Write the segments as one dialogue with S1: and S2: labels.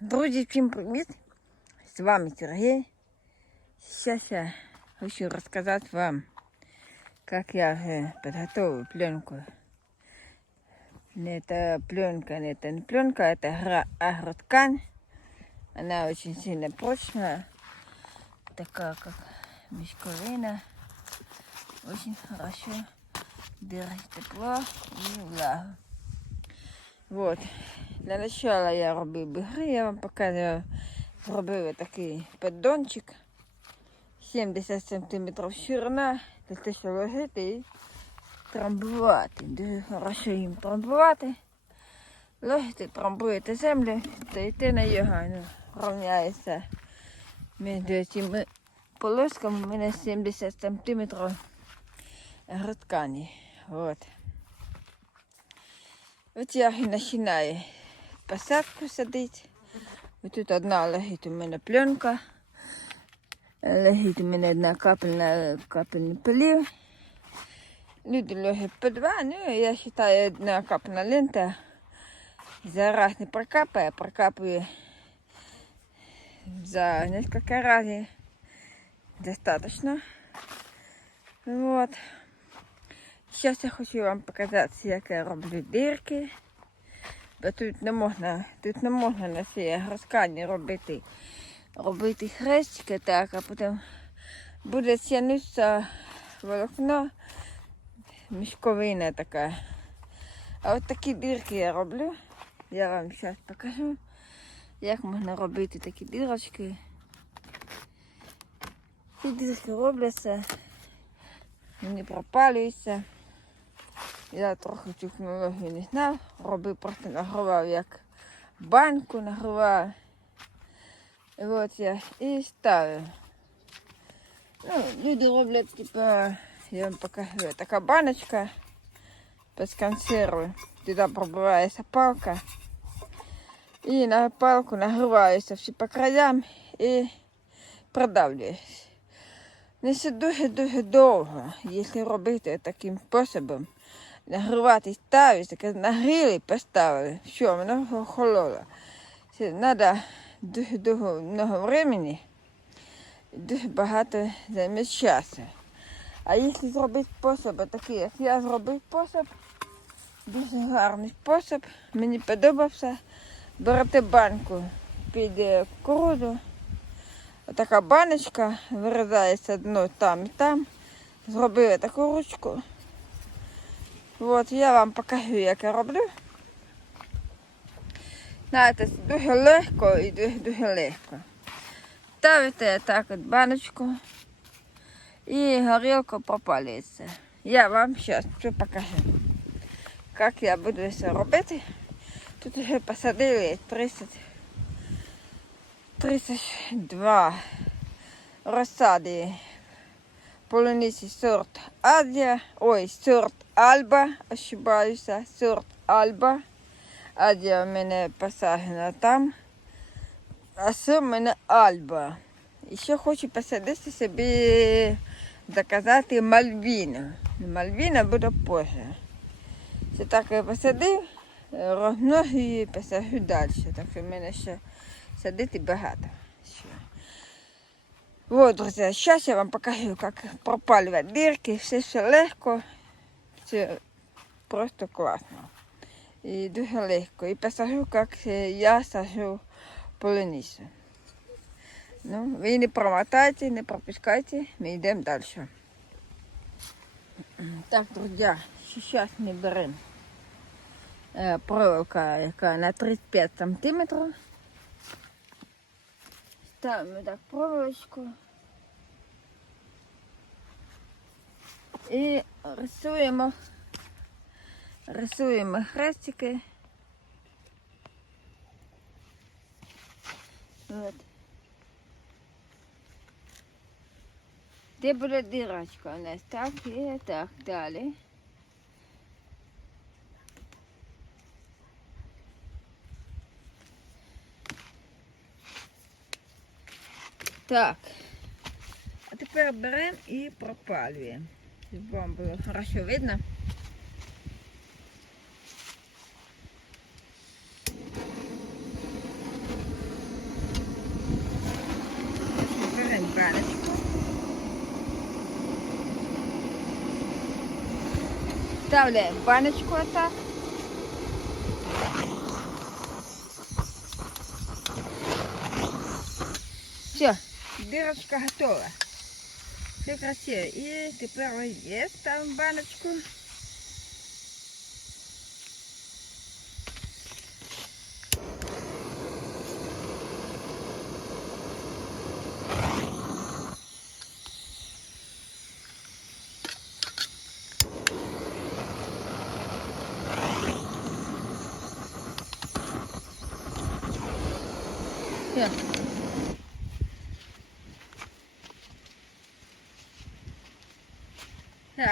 S1: Друзі, всім привіт! З вами Сергій. Сейчас я хочу рассказать вам, как я уже подготовил пленку. Не Это пленка, не это не пленка, это гра- агроткань. Она очень сильно прочная, такая как мешковина. Очень хорошо держит тепло и влагу. Вот. Для начала я робив бігри, я вам показую. Зробив такий поддончик. 70 см ширина, для того, щоб ложити і трамбувати. Дуже хорошо їм трамбувати. Ложите, трамбуєте землю, стоїте на його, ну, рівняється між цими полосками у мене 70 см гроткані. Вот. От я і починаю посадку садити. Ось тут одна лежить у мене пленка. Лежить у мене одна капельна капельний полів. Люди лежать по два, ну я вважаю, одна капельна лента. Зараз не прокапає, прокапує за несколько разів. Достаточно. Вот. Сейчас я хочу вам показати, як я роблю дирки. Тут не можна, тут не можна на цій розкані робити, робити хрестики так, а потім буде тягнутися волокно, мішковина така. А от такі дірки я роблю. Я вам зараз покажу, як можна робити такі дірочки. Ці дірки робляться, вони пропалюються. Я трохи технологію не знав, робив просто награвав як баньку награвав. І от я і ставив. Ну, люди роблять, типа, я вам покажу, така баночка без консерви. Туди пробивається палка. І на палку нагрівається всі по краям і продавлюється. Не все дуже-дуже довго, якщо робити таким способом нагрівати ставить, таке нагріли, поставили. Все, воно охололо. Це треба дуже довго много времени, дуже багато займе часу. А якщо зробити спосіб такий, як я зробив спосіб, дуже гарний спосіб, мені подобався. Берете банку під кукурудзу, Отака баночка, вирізається дно там і там. Зробили таку ручку. От я вам покажу, як я роблю. Знаєте, дуже легко і дуже, дуже легко. Ставите так от баночку і горілка пропалюється. Я вам зараз все покажу, як я буду це робити. Тут вже посадили 30, 32 розсади полуниці сорт Азія, ой, сорт Альба, ошибаюся, сорт Альба. Азія в мене посаджена там. А це в мене Альба. І ще хочу посадити собі, заказати Мальвіну. Мальвіна буде позже. Це так я посадив, розмножую і посаджу далі. Так що в мене ще садити багато. Вот, друзья, сейчас я вам покажу, как пропаливать дырки. Все все легко, все просто классно. І дуже легко. І посажу, як е, я сажу полуницю. Ну, ви не промотайте, не пропускайте, ми йдемо далі. Так, друзі, зараз ми беремо е, проволока, яка на 35 сантиметрів. Ставимо так проволочку. І рисуємо, рисуємо хрестики. От. Де буде дірочка у нас? Так і так далі. Так. А тепер беремо і пропалюємо. Щоб вам було хорошо видно. Беремо баночку. Вставляємо баночку отак. Дырочка готова. Все красиво. І тепер ось є, ставимо баночку. Все.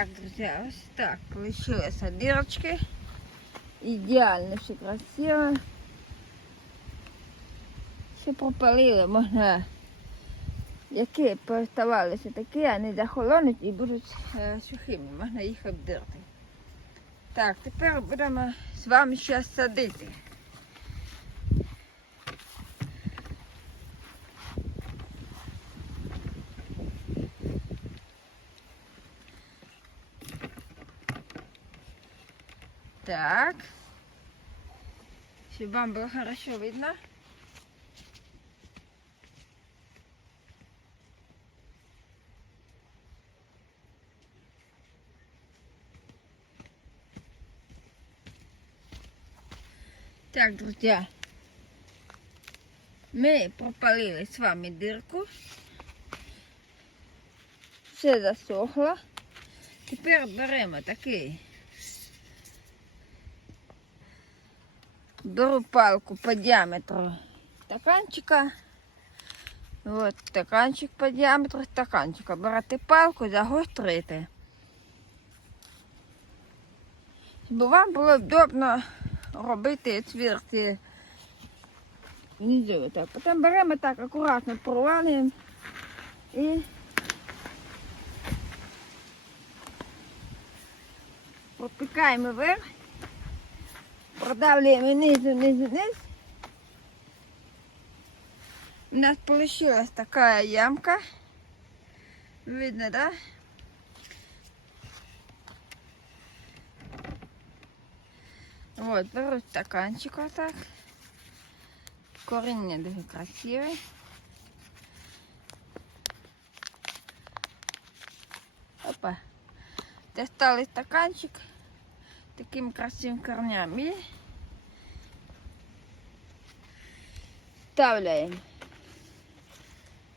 S1: Так, друзья, ось так получилось дырочки. Идеально, все красиво. Все пропалили, можна, які поставалися такі, вони захолонуть і будуть е, сухими, можна їх обдерти. Так, тепер будемо з вами зараз садити. Так. Чтобы вам было хорошо видно. Так, друзья, мы пропалили с вами дырку. Все засохло. Тепер беремо такий Беру палку по диаметру стаканчика. Вот стаканчик по діаметру стаканчика. Берете палку, загострите. Щоб вам було удобно робити цвірки внизу. Так. Потім беремо так акуратно провалюємо і пропікаємо вверх. Продавливаем низу, низу, низ. У нас получилась такая ямка. Видно, да? Вот, беру стаканчик вот так. Коріння дуже красивий. Опа. Достали стаканчик таким красивым корням и вставляємо.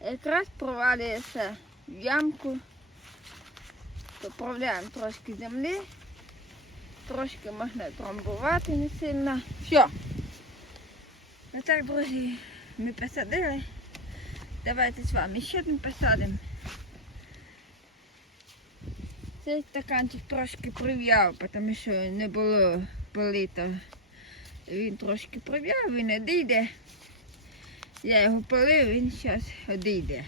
S1: Якраз провалюється в ямку, поправляємо трошки землі, трошки можна трамбувати не сильно. Все. Ну так, друзі, ми посадили. Давайте з вами ще один посадимо. Цей стаканчик трошки прив'яв, тому що не було полито. Він трошки прив'яв, він одійде. Я його полив, він зараз одійде.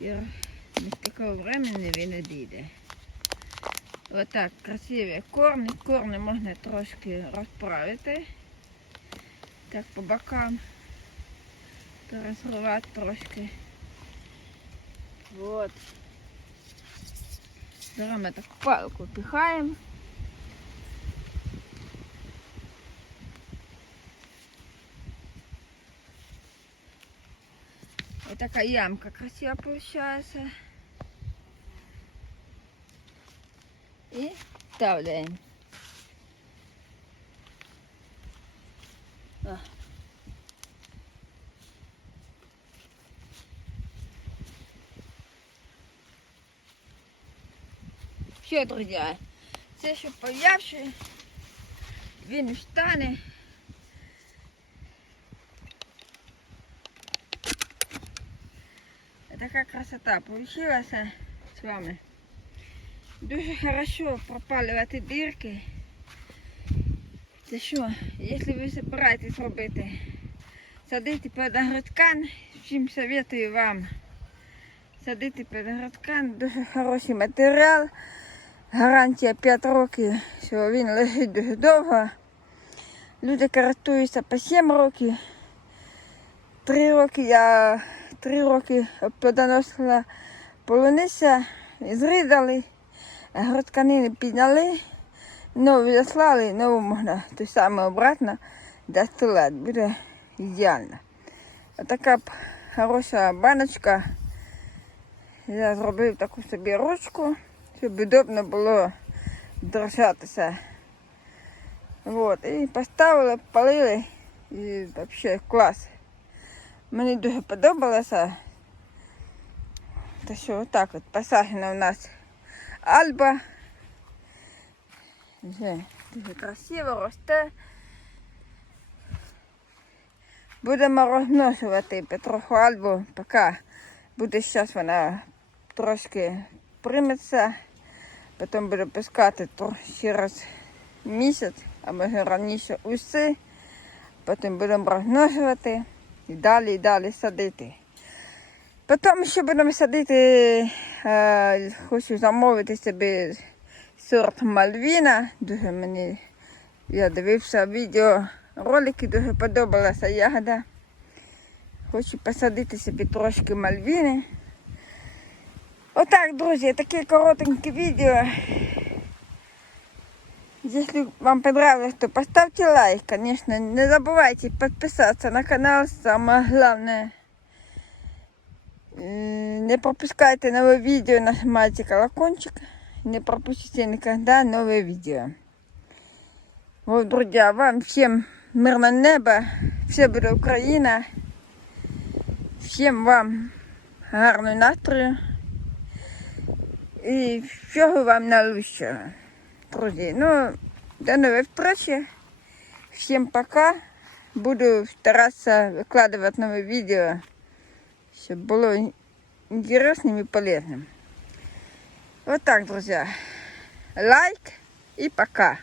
S1: І з такого времени він одійде. Отак красиві корни. Корни можна трошки розправити. Так по бокам. Пересрувати трошки. Вот. Беремо так палку, пихаємо. Вот такая ямка красиво получается. И вставляем. А. Все, друзья, це що пов'явши, він встане. Така красота получилась з вами. Дуже хорошо пропалювати дірки. Це що, якщо ви збираєтесь робити, садити під агроткан, всім советую вам садити під агроткан, дуже хороший матеріал. Гарантія 5 років, що він лежить дуже довго. Люди користуються по 7 років. 3 роки я 3 роки плодоносила полуниця, зрізали. Агротканини підняли, нові заслали, нову можна той самий обратно достилати. Буде ідеально. Отака б хороша баночка. Я зробив таку собі ручку, щоб удобно було держатися. Вот. І поставили, палили і взагалі клас. Мені дуже подобалося. Та що отак от посаджена у нас альба. Вже дуже красиво росте. Будемо розмножувати потроху альбу, поки буде зараз вона трошки приметься. Потім буду пускати тро- ще раз місяць, а може раніше уси. Потім будемо розмножувати і далі, і далі садити. Потім ще будемо садити, е, хочу замовити собі сорт Мальвіна. Дуже мені, я дивився відео, ролики, дуже подобалася ягода. Хочу посадити собі трошки Мальвіни. Отак, друзі, таке коротеньке відео. Если вам понравилось, то поставьте лайк, конечно. Не забывайте подписаться на канал, самое главное. М, Не пропускайте новые видео, нажимайте колокольчик. Не пропустите никогда новые видео. Вот, друзья, вам всем мирного неба, все буде Україна. Всім вам гарного настрою. І всього вам найкращого. Друзі, ну, до нової встречи. Всем пока. Буду стараться выкладывать новые видео, чтобы было интересным и полезным. Вот так, друзья. Лайк и пока.